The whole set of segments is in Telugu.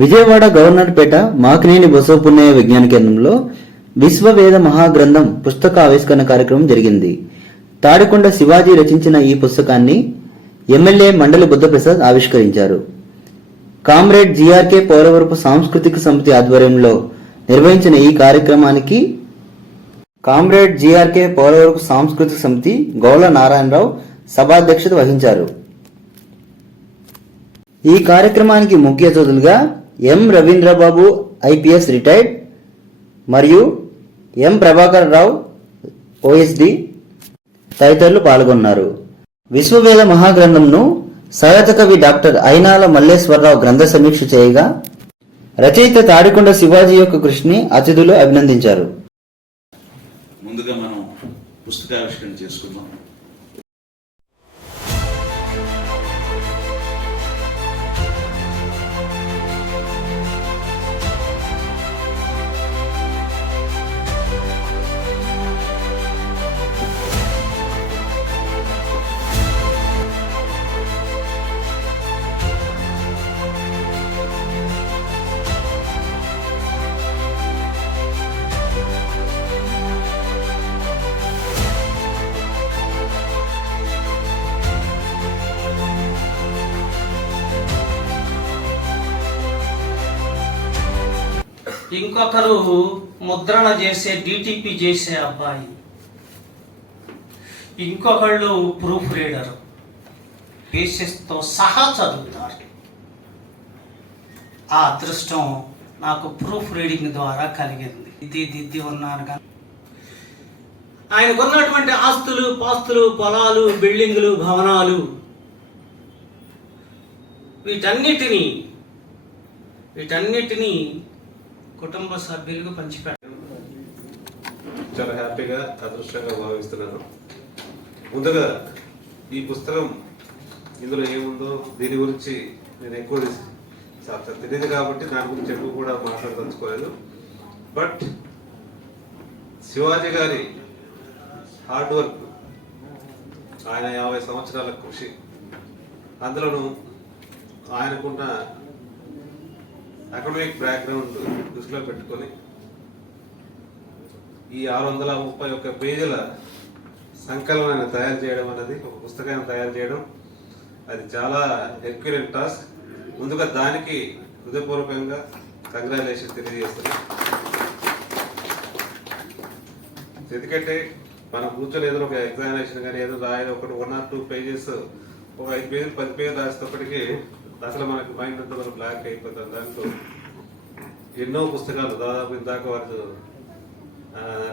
విజయవాడ గవర్నర్పేట మాకినేని బసవపున్నయ్య విజ్ఞాన కేంద్రంలో విశ్వవేద మహాగ్రంథం పుస్తక ఆవిష్కరణ కార్యక్రమం జరిగింది. తాడికొండ శివాజీ రచించిన ఈ పుస్తకాన్ని ఎమ్మెల్యే మండలి బుద్ధప్రసాద్ ఆవిష్కరించారు. కామ్రేడ్ జీఆర్కే పౌరవరపు సాంస్కృతిక సమితి ఆధ్వర్యంలో నిర్వహించిన ఈ కార్యక్రమానికి కామ్రేడ్ జీఆర్కే పౌరవరపు సాంస్కృతిక సమితి గౌల నారాయణరావు సభాధ్యక్షత వహించారు. ఈ కార్యక్రమానికి ముఖ్య అతిథులుగా ఎం రవీంద్రబాబు ఐపీఎస్ రిటైర్డ్ మరియు ఎం ప్రభాకర్ రావు ఓఎస్డి తదితరులు పాల్గొన్నారు. విశ్వవేద మహాగ్రంథంను సహజ కవి డాక్టర్ అయినాల మల్లేశ్వరరావు గ్రంథ సమీక్ష చేయగా రచయిత తాడికొండ శివాజీ యొక్క కృషిని అతిథులు అభినందించారు. ముందుగా మనం పుస్తకావిష్కరణ చేసుకుందాం. ఇంకొకరు ముద్రణ చేసే డిటిపి చేసే అబ్బాయి. ఇంకొకళ్ళు ప్రూఫ్ రీడర్ బేసిస్తో సహా చదువుతారు. ఆ అదృష్టం నాకు ప్రూఫ్ రీడింగ్ ద్వారా కలిగింది. ఇది దిద్ది ఉన్నాను కానీ ఆయనకున్నటువంటి ఆస్తులు పాస్తులు పొలాలు బిల్డింగులు భవనాలు వీటన్నిటినీ వీటన్నిటినీ కుటుంబ సభ్యులకు పంచిపెట్టారు చాలా హ్యాపీగా అదృష్టంగా భావిస్తున్నాను ముందుగా ఈ పుస్తకం ఇందులో ఏముందో దీని గురించి నేను ఎక్కువ తెలియదు కాబట్టి దాని గురించి ఎక్కువ కూడా మాట్లాడదలుచుకోలేదు. బట్ శివాజీ గారి హార్డ్ వర్క్ ఆయన యాభై సంవత్సరాల కృషి అందులోనూ ఆయనకున్న అకడమిక్ బ్యాక్గ్రౌండ్ దృష్టిలో పెట్టుకొని ఈ ఆరు వందల ముప్పై ఒక్క పేజీల సంకలనాన్ని తయారు చేయడం అనేది ఒక పుస్తకాన్ని తయారు చేయడం అది చాలా ఎక్విరెంట్ టాస్క్ ముందుగా దానికి హృదయపూర్వకంగా కంగ్రాచులేషన్ తెలియజేస్తున్నాను. ఎందుకంటే మనం కూర్చొని ఏదో ఒక ఎగ్జామినేషన్ కానీ ఏదో రాయడం ఒకటి వన్ ఆర్ టూ పేజెస్ ఒక ఐదు పేజీలు పది పేజీలు రాసేటప్పటికీ అసలు మనకు మైండ్ అంతా మనం బ్లాక్ అయిపోతుంది. దాంట్లో ఎన్నో పుస్తకాలు దాదాపు ఇందాక వారు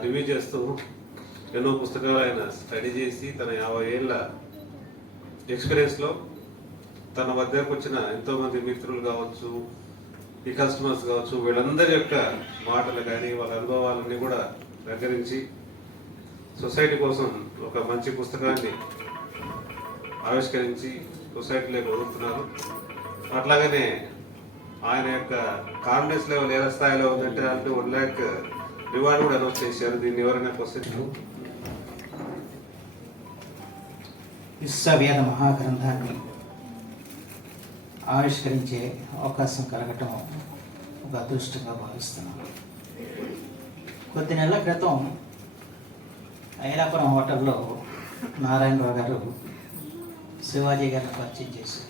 రివ్యూ చేస్తూ ఎన్నో పుస్తకాలు ఆయన స్టడీ చేసి తన యాభై ఏళ్ళ ఎక్స్పీరియన్స్లో తన వద్దకు వచ్చిన ఎంతోమంది మిత్రులు కావచ్చు ఈ కస్టమర్స్ కావచ్చు వీళ్ళందరి యొక్క మాటలు కానీ వాళ్ళ అనుభవాలన్నీ కూడా దగ్గరించి సొసైటీ కోసం ఒక మంచి పుస్తకాన్ని ఆవిష్కరించి సొసైటీలోకి వదులుతున్నారు. అట్లాగనే ఆయన యొక్క కాన్ఫిడెన్స్ లెవెల్ ఏ స్థాయిలో ఉందంటే అంటూ వన్ ల్యాక్ రివార్డ్ కూడా అనౌన్స్ చేశారు. దీన్ని ఎవరైనా క్వశ్చన్ విశ్వవేద మహాగ్రంథాన్ని ఆవిష్కరించే అవకాశం కలగటం ఒక అదృష్టంగా భావిస్తున్నాను కొద్ది నెలల క్రితం ఐరాపురం హోటల్లో నారాయణరావు గారు శివాజీ గారిని పరిచయం చేశారు.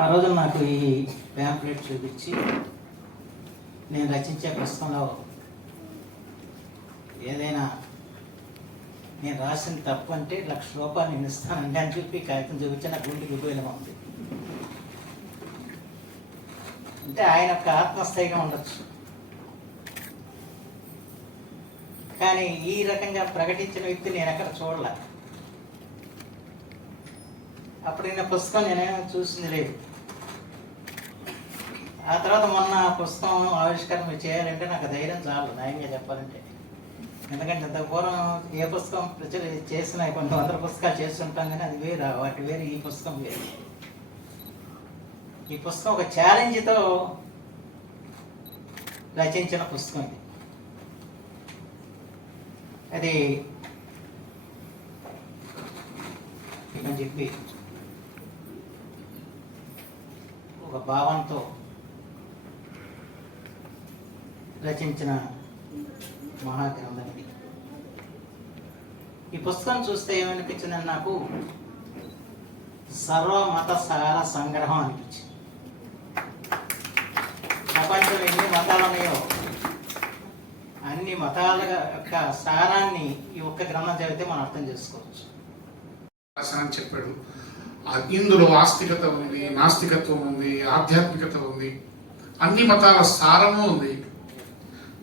ఆ రోజు నాకు ఈ ప్యాంప్లెట్ చూపించి నేను రచించే పుస్తకంలో ఏదైనా నేను రాసిన తప్పు అంటే లక్ష రూపాయలు నేను ఇస్తానండి అని చెప్పి కాగితం చూపించి నాకు గుండె ఉపయోగం ఉంది. అంటే ఆయన యొక్క ఆత్మస్థైర్యం ఉండొచ్చు. కానీ ఈ రకంగా ప్రకటించిన వ్యక్తి నేను ఎక్కడ చూడలే. అప్పుడు పుస్తకం నేనేమో చూసింది లేదు. ఆ తర్వాత మొన్న పుస్తకం ఆవిష్కరణ మీరు చేయాలంటే నాకు ధైర్యం చాలు న్యాయంగా చెప్పాలంటే. ఎందుకంటే ఇంత పూర్వం ఏ పుస్తకం ప్రచుర చేసిన కొన్ని వందల పుస్తకాలు చేస్తుంటాం కానీ అది వేరు వాటి వేరు ఈ పుస్తకం వేరు. ఈ పుస్తకం ఒక ఛాలెంజ్తో రచించిన పుస్తకం ఇది. అది అని చెప్పి? ఒక భావంతో రచించిన మహాగ్రంథం ఇది. ఈ పుస్తకం చూస్తే ఏమనిపించిందని నాకు సర్వమత సార సంగ్రహం అనిపించింది. ప్రపంచంలో ఎన్ని మతాలు ఉన్నాయో అన్ని మతాల యొక్క సారాన్ని ఈ ఒక్క గ్రంథం చదివితే మనం అర్థం చేసుకోవచ్చు. అని చెప్పాడు. ఇందులో ఆస్తికత ఉంది నాస్తికత్వం ఉంది ఆధ్యాత్మికత ఉంది అన్ని మతాల సారము ఉంది.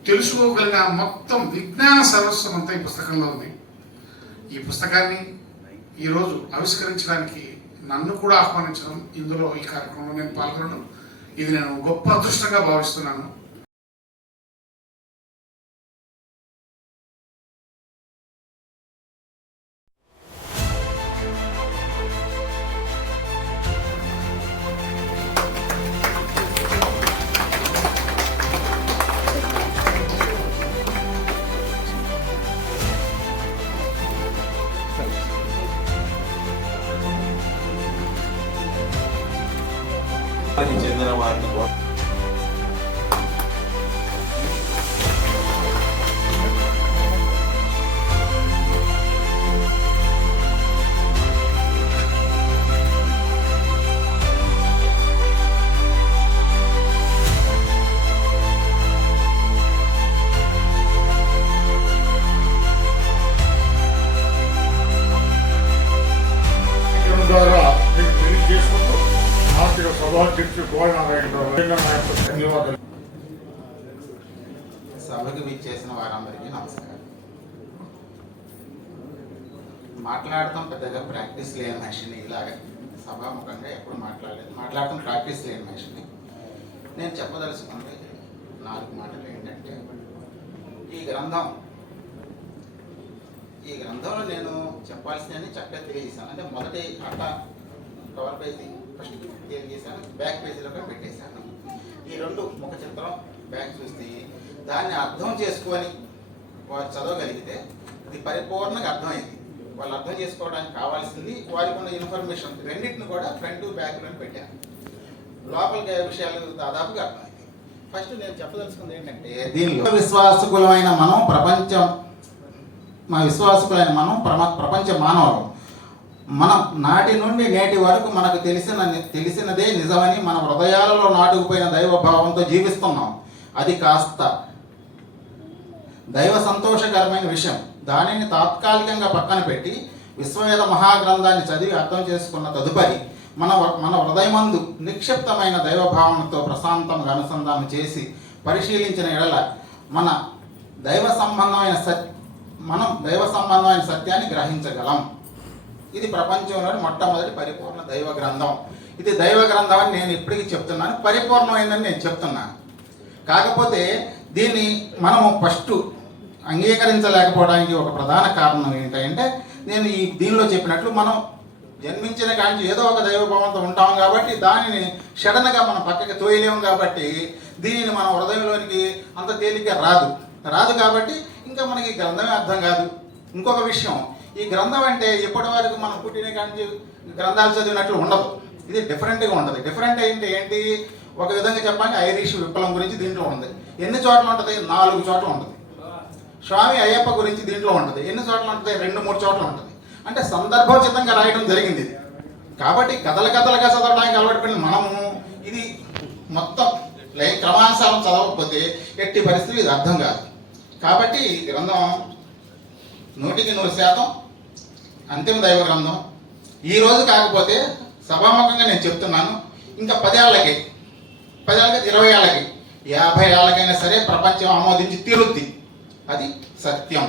తెలుసుకోగలిగిన మొత్తం విజ్ఞాన సర్వస్వం అంతా ఈ పుస్తకంలో ఉంది. ఈ పుస్తకాన్ని ఈరోజు ఆవిష్కరించడానికి నన్ను కూడా ఆహ్వానించడం ఇందులో ఈ కార్యక్రమంలో నేను పాల్గొనడం ఇది నేను గొప్ప అదృష్టంగా భావిస్తున్నాను. దానికి సభకు విచ్చేసిన వారందరికీ నమస్కారం. మాట్లాడటం పెద్దగా ప్రాక్టీస్ లేని మనిషిని ఇలాగ సభాముఖంగా ఎప్పుడు మాట్లాడలేదు. మాట్లాడటం ప్రాక్టీస్ లేని మనిషిని. నేను చెప్పదలుచుకున్నది నాలుగు మాటలు ఏంటంటే ఈ గ్రంథం ఈ గ్రంథంలో నేను చెప్పాల్సినవి చక్కగా తెలియజేశాను. అంటే మొదటి అట్ట కవర్ పేజీ ఫస్ట్ తెలియజేశాను బ్యాక్ పేజీలో కూడా పెట్టేశాను. ఈ రెండు ముఖ చిత్రం బ్యాక్ చూస్తే దాన్ని అర్థం చేసుకొని వారు చదవగలిగితే అది పరిపూర్ణంగా అర్థమైంది. వాళ్ళు అర్థం చేసుకోవడానికి కావాల్సింది వారికి ఉన్న ఇన్ఫర్మేషన్ రెండింటిని కూడా ఫ్రంట్ బ్యాక్లో పెట్టాను లోపలికి విషయాలు దాదాపుగా అర్థమైంది. ఫస్ట్ నేను చెప్పదలుచుకుంది ఏంటంటే దీనిలో విశ్వాసకులమైన మనం ప్రపంచం మా విశ్వాసకులైన మనం ప్రమ ప్రపంచ మానవులు. మనం నాటి నుండి నేటి వరకు మనకు తెలిసిన తెలిసినదే నిజమని మన హృదయాలలో నాటుకుపోయిన దైవభావంతో జీవిస్తున్నాం. అది కాస్త దైవ సంతోషకరమైన విషయం. దానిని తాత్కాలికంగా పక్కన పెట్టి విశ్వవేద మహాగ్రంథాన్ని చదివి అర్థం చేసుకున్న తదుపరి మన మన హృదయమందు నిక్షిప్తమైన దైవ భావనతో ప్రశాంతంగా అనుసంధానం చేసి పరిశీలించిన ఎడల మన దైవ సంబంధమైన సత్ మనం దైవ సంబంధమైన సత్యాన్ని గ్రహించగలం. ఇది ప్రపంచంలోని మొట్టమొదటి పరిపూర్ణ దైవ గ్రంథం. ఇది దైవ గ్రంథం అని నేను ఇప్పటికీ చెప్తున్నాను. పరిపూర్ణమైందని నేను చెప్తున్నాను. కాకపోతే దీన్ని మనము ఫస్ట్ అంగీకరించలేకపోవడానికి ఒక ప్రధాన కారణం ఏంటంటే నేను ఈ దీనిలో చెప్పినట్లు మనం జన్మించిన కాంచి ఏదో ఒక దైవభావంతో ఉంటాం కాబట్టి దానిని సడన్గా మనం పక్కకి తోయలేము కాబట్టి దీనిని మన హృదయంలోనికి అంత తేలిగ్గా రాదు. రాదు కాబట్టి ఇంకా మనకి ఈ గ్రంథమే అర్థం కాదు. ఇంకొక విషయం ఈ గ్రంథం అంటే ఇప్పటి వరకు మనం పుట్టిన కాంచి గ్రంథాలు చదివినట్లు ఉండదు. ఇది డిఫరెంట్గా ఉంటుంది డిఫరెంట్ ఏంటి ఏంటి? ఒక విధంగా చెప్పాలంటే ఐరిష్ విప్లవం గురించి దీంట్లో ఉంది. ఎన్ని చోట్ల ఉంటుంది? నాలుగు చోట్ల ఉంటుంది. స్వామి అయ్యప్ప గురించి దీంట్లో ఉంటుంది. ఎన్ని చోట్ల ఉంటుంది? రెండు మూడు చోట్ల ఉంటుంది. అంటే సందర్భోచితంగా రాయడం జరిగింది కాబట్టి కథల కథలుగా చదవడానికి అలవాటు పడిన మనము ఇది మొత్తం లై క్రమానుసారం చదవకపోతే ఎట్టి పరిస్థితులు ఇది అర్థం కాదు. కాబట్టి ఈ గ్రంథం నూటికి నూరు శాతం అంతిమ దైవ గ్రంథం. ఈ రోజు కాకపోతే సభాముఖంగా నేను చెప్తున్నాను. ఇంకా పదేళ్ళకి పదేళ్ళకి ఇరవై ఏళ్ళకి యాభై ఏళ్ళకైనా సరే ప్రపంచం ఆమోదించి తీరుద్ది. అది సత్యం.